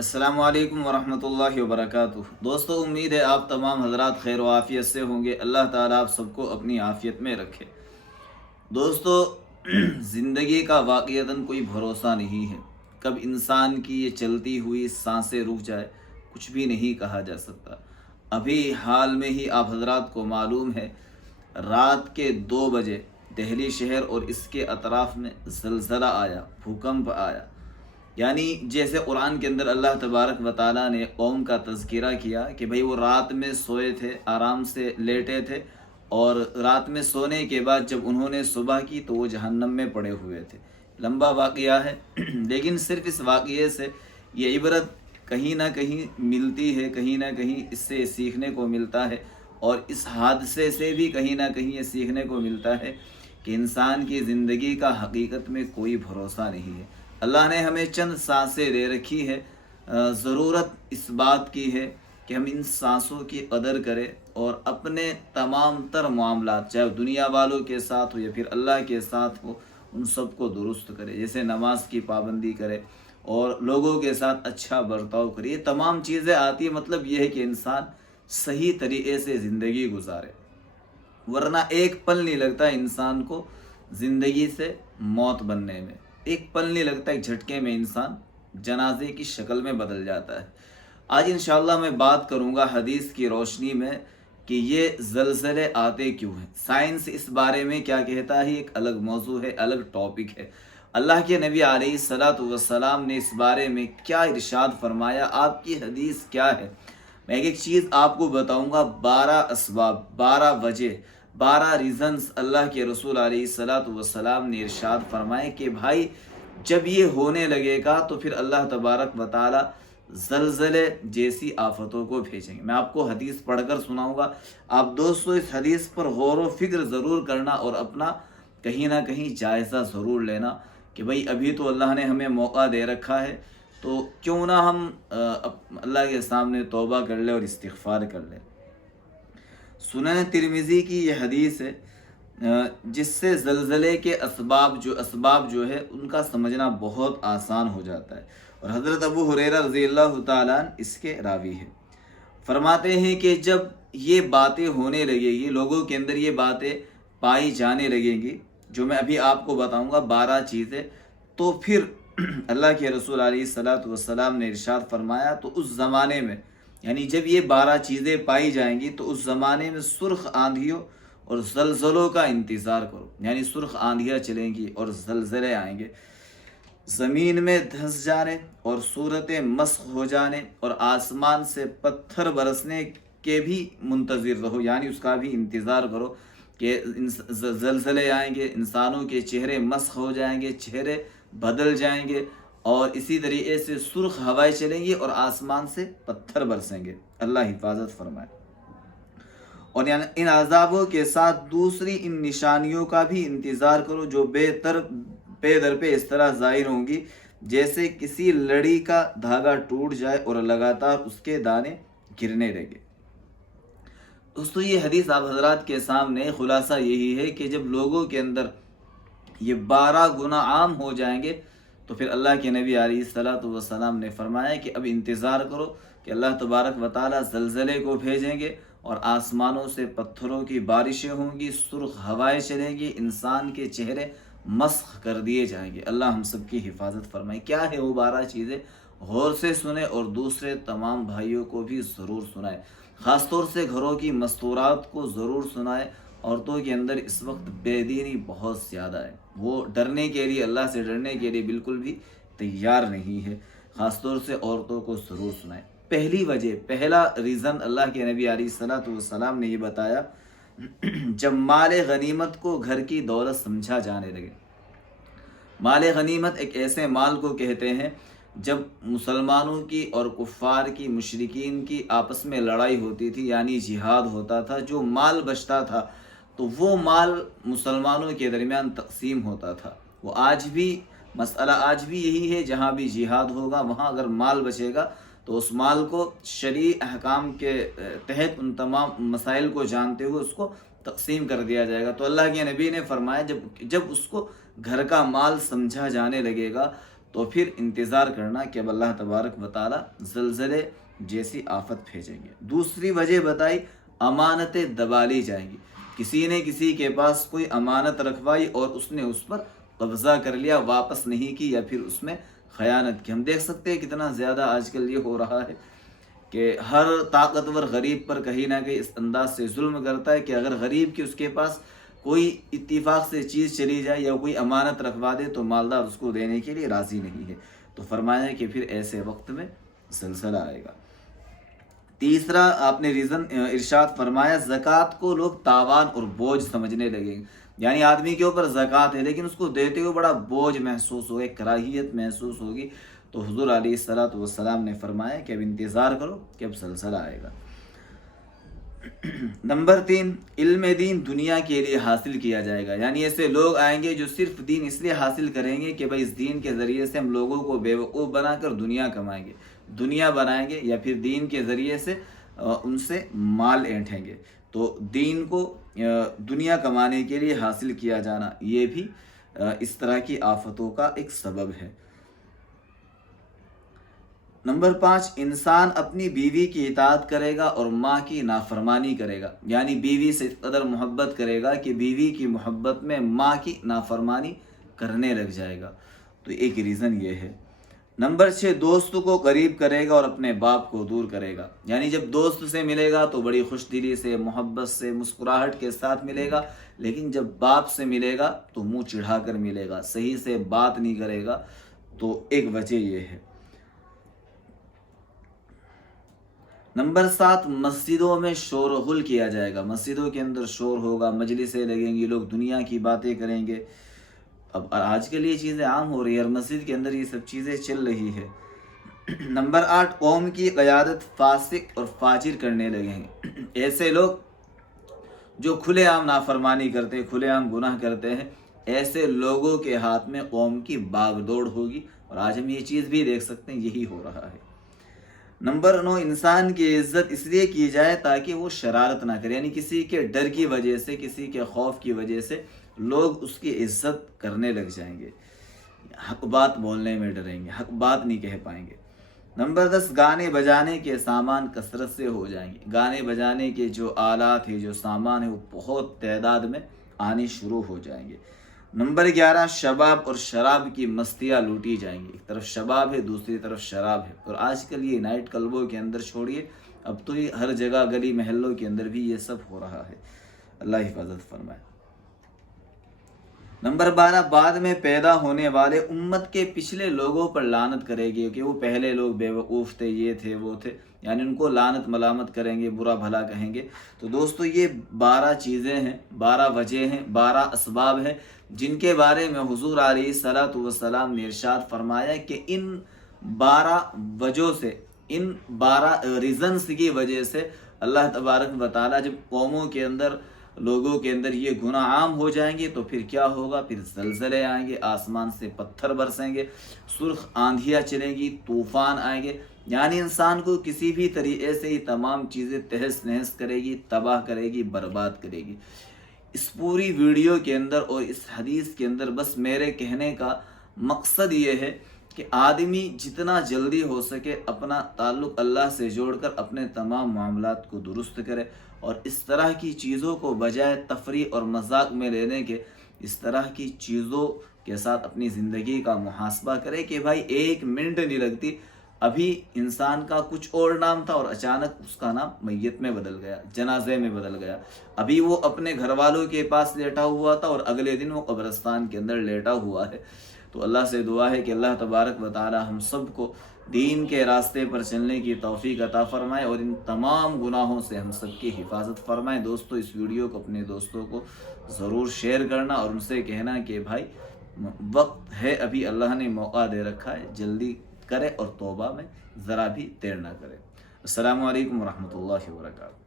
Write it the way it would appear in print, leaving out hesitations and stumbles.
السلام علیکم ورحمۃ اللہ وبرکاتہ۔ دوستو، امید ہے آپ تمام حضرات خیر و عافیت سے ہوں گے۔ اللہ تعالیٰ آپ سب کو اپنی عافیت میں رکھے۔ دوستو، زندگی کا واقعتاً کوئی بھروسہ نہیں ہے۔ کب انسان کی یہ چلتی ہوئی سانسیں رک جائے کچھ بھی نہیں کہا جا سکتا۔ ابھی حال میں ہی آپ حضرات کو معلوم ہے، رات کے 2 بجے دہلی شہر اور اس کے اطراف میں زلزلہ آیا، بھوکمپ آیا۔ یعنی جیسے قرآن کے اندر اللہ تبارک و تعالیٰ نے قوم کا تذکرہ کیا کہ بھئی وہ رات میں سوئے تھے، آرام سے لیٹے تھے، اور رات میں سونے کے بعد جب انہوں نے صبح کی تو وہ جہنم میں پڑے ہوئے تھے۔ لمبا واقعہ ہے لیکن صرف اس واقعے سے یہ عبرت کہیں نہ کہیں ملتی ہے، کہیں نہ کہیں اس سے سیکھنے کو ملتا ہے، اور اس حادثے سے بھی کہیں نہ کہیں یہ سیکھنے کو ملتا ہے کہ انسان کی زندگی کا حقیقت میں کوئی بھروسہ نہیں ہے۔ اللہ نے ہمیں چند سانسیں دے رکھی ہے، ضرورت اس بات کی ہے کہ ہم ان سانسوں کی قدر کریں اور اپنے تمام تر معاملات، چاہے دنیا والوں کے ساتھ ہو یا پھر اللہ کے ساتھ ہو، ان سب کو درست کرے۔ جیسے نماز کی پابندی کرے اور لوگوں کے ساتھ اچھا برتاؤ کرے۔ یہ تمام چیزیں آتی ہیں، مطلب یہ ہے کہ انسان صحیح طریقے سے زندگی گزارے، ورنہ ایک پل نہیں لگتا انسان کو زندگی سے موت بننے میں۔ ایک پل نہیں لگتا، ایک جھٹکے میں انسان جنازے کی شکل میں بدل جاتا ہے۔ آج انشاءاللہ میں بات کروں گا حدیث کی روشنی میں کہ یہ زلزلے آتے کیوں ہیں۔ سائنس اس بارے میں کیا کہتا ہے، ایک الگ موضوع ہے، الگ ٹاپک ہے۔ اللہ کے نبی علیہ الصلاۃ والسلام نے اس بارے میں کیا ارشاد فرمایا، آپ کی حدیث کیا ہے، میں ایک چیز آپ کو بتاؤں گا۔ 12 اسباب، 12 وجہ، 12 ریزنز اللہ کے رسول علیہ الصلاۃ والسلام نے ارشاد فرمائے کہ بھائی جب یہ ہونے لگے گا تو پھر اللہ تبارک و تعالی زلزلے جیسی آفتوں کو بھیجیں گے۔ میں آپ کو حدیث پڑھ کر سناؤں گا، آپ دوستو اس حدیث پر غور و فکر ضرور کرنا اور اپنا کہیں نہ کہیں جائزہ ضرور لینا کہ بھئی ابھی تو اللہ نے ہمیں موقع دے رکھا ہے، تو کیوں نہ ہم اللہ کے سامنے توبہ کر لیں اور استغفار کر لیں۔ سنن ترمذی کی یہ حدیث ہے، جس سے زلزلے کے اسباب جو ہے ان کا سمجھنا بہت آسان ہو جاتا ہے، اور حضرت ابو ہریرہ رضی اللہ تعالیٰ عنہ اس کے راوی ہیں۔ فرماتے ہیں کہ جب یہ باتیں ہونے لگے گی، لوگوں کے اندر یہ باتیں پائی جانے لگیں گی جو میں ابھی آپ کو بتاؤں گا، 12 چیزیں، تو پھر اللہ کے رسول علیہ الصلاۃ والسلام نے ارشاد فرمایا تو اس زمانے میں، یعنی جب یہ 12 چیزیں پائی جائیں گی تو اس زمانے میں سرخ آندھیوں اور زلزلوں کا انتظار کرو۔ یعنی سرخ آندھیاں چلیں گی اور زلزلے آئیں گے، زمین میں دھنس جانے اور صورتیں مسخ ہو جانے اور آسمان سے پتھر برسنے کے بھی منتظر رہو، یعنی اس کا بھی انتظار کرو کہ زلزلے آئیں گے، انسانوں کے چہرے مسخ ہو جائیں گے، چہرے بدل جائیں گے، اور اسی طریقے سے سرخ ہوائیں چلیں گی اور آسمان سے پتھر برسیں گے۔ اللہ حفاظت فرمائے۔ اور یعنی ان عذابوں کے ساتھ دوسری ان نشانیوں کا بھی انتظار کرو جو پے در پہ اس طرح ظاہر ہوں گی جیسے کسی لڑی کا دھاگا ٹوٹ جائے اور لگاتار اس کے دانے گرنے لگے۔ دوستو، یہ حدیث آپ حضرات کے سامنے خلاصہ یہی ہے کہ جب لوگوں کے اندر یہ 12 گناہ عام ہو جائیں گے تو پھر اللہ کے نبی علیہ الصلاۃ والسلام نے فرمایا کہ اب انتظار کرو کہ اللہ تبارک و تعالیٰ زلزلے کو بھیجیں گے اور آسمانوں سے پتھروں کی بارشیں ہوں گی، سرخ ہوائیں چلیں گی، انسان کے چہرے مسخ کر دیے جائیں گے۔ اللہ ہم سب کی حفاظت فرمائے۔ کیا ہے وہ 12 چیزیں، غور سے سنیں اور دوسرے تمام بھائیوں کو بھی ضرور سنائیں، خاص طور سے گھروں کی مستورات کو ضرور سنائیں۔ عورتوں کے اندر اس وقت بے دینی بہت زیادہ ہے، وہ ڈرنے کے لیے، اللہ سے ڈرنے کے لیے بالکل بھی تیار نہیں ہے، خاص طور سے عورتوں کو ضرور سنائیں۔ پہلی وجہ، پہلا ریزن اللہ کے نبی علیہ الصلاۃ والسلام نے یہ بتایا، جب مال غنیمت کو گھر کی دولت سمجھا جانے لگے۔ مال غنیمت ایک ایسے مال کو کہتے ہیں جب مسلمانوں کی اور کفار کی، مشرکین کی آپس میں لڑائی ہوتی تھی، یعنی جہاد ہوتا تھا، جو مال بچتا تھا تو وہ مال مسلمانوں کے درمیان تقسیم ہوتا تھا۔ وہ آج بھی مسئلہ آج بھی یہی ہے، جہاں بھی جہاد ہوگا وہاں اگر مال بچے گا تو اس مال کو شرعی احکام کے تحت ان تمام مسائل کو جانتے ہوئے اس کو تقسیم کر دیا جائے گا۔ تو اللہ کے نبی نے فرمایا جب اس کو گھر کا مال سمجھا جانے لگے گا تو پھر انتظار کرنا کہ اب اللہ تبارک و تعالیٰ زلزلے جیسی آفت بھیجیں گے۔ دوسری وجہ بتائی، امانتیں دبا لی جائیں گی۔ کسی نے کسی کے پاس کوئی امانت رکھوائی اور اس نے اس پر قبضہ کر لیا، واپس نہیں کی، یا پھر اس میں خیانت کی۔ ہم دیکھ سکتے ہیں کتنا زیادہ آج کل یہ ہو رہا ہے کہ ہر طاقتور غریب پر کہیں نہ کہیں اس انداز سے ظلم کرتا ہے کہ اگر غریب کی اس کے پاس کوئی اتفاق سے چیز چلی جائے یا کوئی امانت رکھوا دے تو مالدار اس کو دینے کے لیے راضی نہیں ہے، تو فرمایا کہ پھر ایسے وقت میں زلزلہ آئے گا۔ تیسرا آپ نے ریزن ارشاد فرمایا، زکوٰۃ کو لوگ تاوان اور بوجھ سمجھنے لگیں گے، یعنی آدمی کے اوپر زکوٰۃ ہے لیکن اس کو دیتے ہوئے بڑا بوجھ محسوس ہوگا، کراہیت محسوس ہوگی۔ تو حضور علیہ الصلوۃ والسلام نے فرمایا کہ اب انتظار کرو کہ اب زلزلہ آئے گا۔ نمبر 3، علم دین دنیا کے لیے حاصل کیا جائے گا، یعنی ایسے لوگ آئیں گے جو صرف دین اس لیے حاصل کریں گے کہ بھائی اس دین کے ذریعے سے ہم لوگوں کو بیوقوف بنا کر دنیا کمائیں گے، دنیا بنائیں گے، یا پھر دین کے ذریعے سے ان سے مال اینٹھیں گے۔ تو دین کو دنیا کمانے کے لیے حاصل کیا جانا یہ بھی اس طرح کی آفتوں کا ایک سبب ہے۔ نمبر 5، انسان اپنی بیوی کی اطاعت کرے گا اور ماں کی نافرمانی کرے گا، یعنی بیوی سے اس قدر محبت کرے گا کہ بیوی کی محبت میں ماں کی نافرمانی کرنے لگ جائے گا۔ تو ایک ریزن یہ ہے۔ نمبر 6، دوست کو قریب کرے گا اور اپنے باپ کو دور کرے گا، یعنی جب دوست سے ملے گا تو بڑی خوش دلی سے، محبت سے، مسکراہٹ کے ساتھ ملے گا، لیکن جب باپ سے ملے گا تو منہ چڑھا کر ملے گا، صحیح سے بات نہیں کرے گا۔ تو ایک وجہ یہ ہے۔ نمبر 7، مسجدوں میں شور و غل کیا جائے گا، مسجدوں کے اندر شور ہوگا، مجلسیں لگیں گی، لوگ دنیا کی باتیں کریں گے۔ اب آج کل یہ چیزیں عام ہو رہی ہے اور مسجد کے اندر یہ سب چیزیں چل رہی ہے۔ نمبر 8، قوم کی قیادت فاسق اور فاجر کرنے لگیں گے، ایسے لوگ جو کھلے عام نافرمانی کرتے ہیں، کھلے عام گناہ کرتے ہیں، ایسے لوگوں کے ہاتھ میں قوم کی باغ دوڑ ہوگی، اور آج ہم یہ چیز بھی دیکھ سکتے ہیں، یہی ہو رہا ہے۔ نمبر 9، انسان کی عزت اس لیے کی جائے تاکہ وہ شرارت نہ کرے، یعنی کسی کے ڈر کی وجہ سے، کسی کے خوف کی وجہ سے لوگ اس کی عزت کرنے لگ جائیں گے، حق بات بولنے میں ڈریں گے، حق بات نہیں کہہ پائیں گے۔ نمبر 10، گانے بجانے کے سامان کثرت سے ہو جائیں گے، گانے بجانے کے جو آلات ہیں، جو سامان ہیں، وہ بہت تعداد میں آنے شروع ہو جائیں گے۔ نمبر 11، شباب اور شراب کی مستیاں لوٹی جائیں گی، ایک طرف شباب ہے، دوسری طرف شراب ہے، اور آج کل یہ نائٹ کلبوں کے اندر چھوڑیے، اب تو یہ ہر جگہ گلی محلوں کے اندر بھی یہ سب ہو رہا ہے، اللہ حفاظت فرمائے۔ نمبر 12، بعد میں پیدا ہونے والے امت کے پچھلے لوگوں پر لعنت کرے گی کہ وہ پہلے لوگ بیوقوف تھے، یہ تھے، وہ تھے، یعنی ان کو لعنت ملامت کریں گے، برا بھلا کہیں گے۔ تو دوستو یہ 12 چیزیں ہیں، 12 وجہ ہیں، 12 اسباب ہیں جن کے بارے میں حضور علیہ الصلوۃ والسلام نے ارشاد فرمایا کہ ان 12 وجہوں سے، ان 12 ریزنز کی وجہ سے اللہ تبارک و تعالیٰ جب قوموں کے اندر، لوگوں کے اندر یہ گناہ عام ہو جائیں گے تو پھر کیا ہوگا؟ پھر زلزلے آئیں گے، آسمان سے پتھر برسیں گے، سرخ آندھیاں چلیں گی، طوفان آئیں گے، یعنی انسان کو کسی بھی طریقے سے یہ تمام چیزیں تہس نہس کرے گی، تباہ کرے گی، برباد کرے گی۔ اس پوری ویڈیو کے اندر اور اس حدیث کے اندر بس میرے کہنے کا مقصد یہ ہے کہ آدمی جتنا جلدی ہو سکے اپنا تعلق اللہ سے جوڑ کر اپنے تمام معاملات کو درست کرے، اور اس طرح کی چیزوں کو بجائے تفریح اور مذاق میں لینے کے اس طرح کی چیزوں کے ساتھ اپنی زندگی کا محاسبہ کرے کہ بھائی 1 منٹ نہیں لگتی، ابھی انسان کا کچھ اور نام تھا اور اچانک اس کا نام میت میں بدل گیا، جنازے میں بدل گیا، ابھی وہ اپنے گھر والوں کے پاس لیٹا ہوا تھا اور اگلے دن وہ قبرستان کے اندر لیٹا ہوا ہے۔ تو اللہ سے دعا ہے کہ اللہ تبارک و تعالی ہم سب کو دین کے راستے پر چلنے کی توفیق عطا فرمائے اور ان تمام گناہوں سے ہم سب کی حفاظت فرمائے۔ دوستو اس ویڈیو کو اپنے دوستوں کو ضرور شیئر کرنا اور ان سے کہنا کہ بھائی وقت ہے، ابھی اللہ نے موقع دے رکھا ہے، جلدی کرے اور توبہ میں ذرا بھی دیر نہ کرے۔ السلام علیکم ورحمۃ اللہ وبرکاتہ۔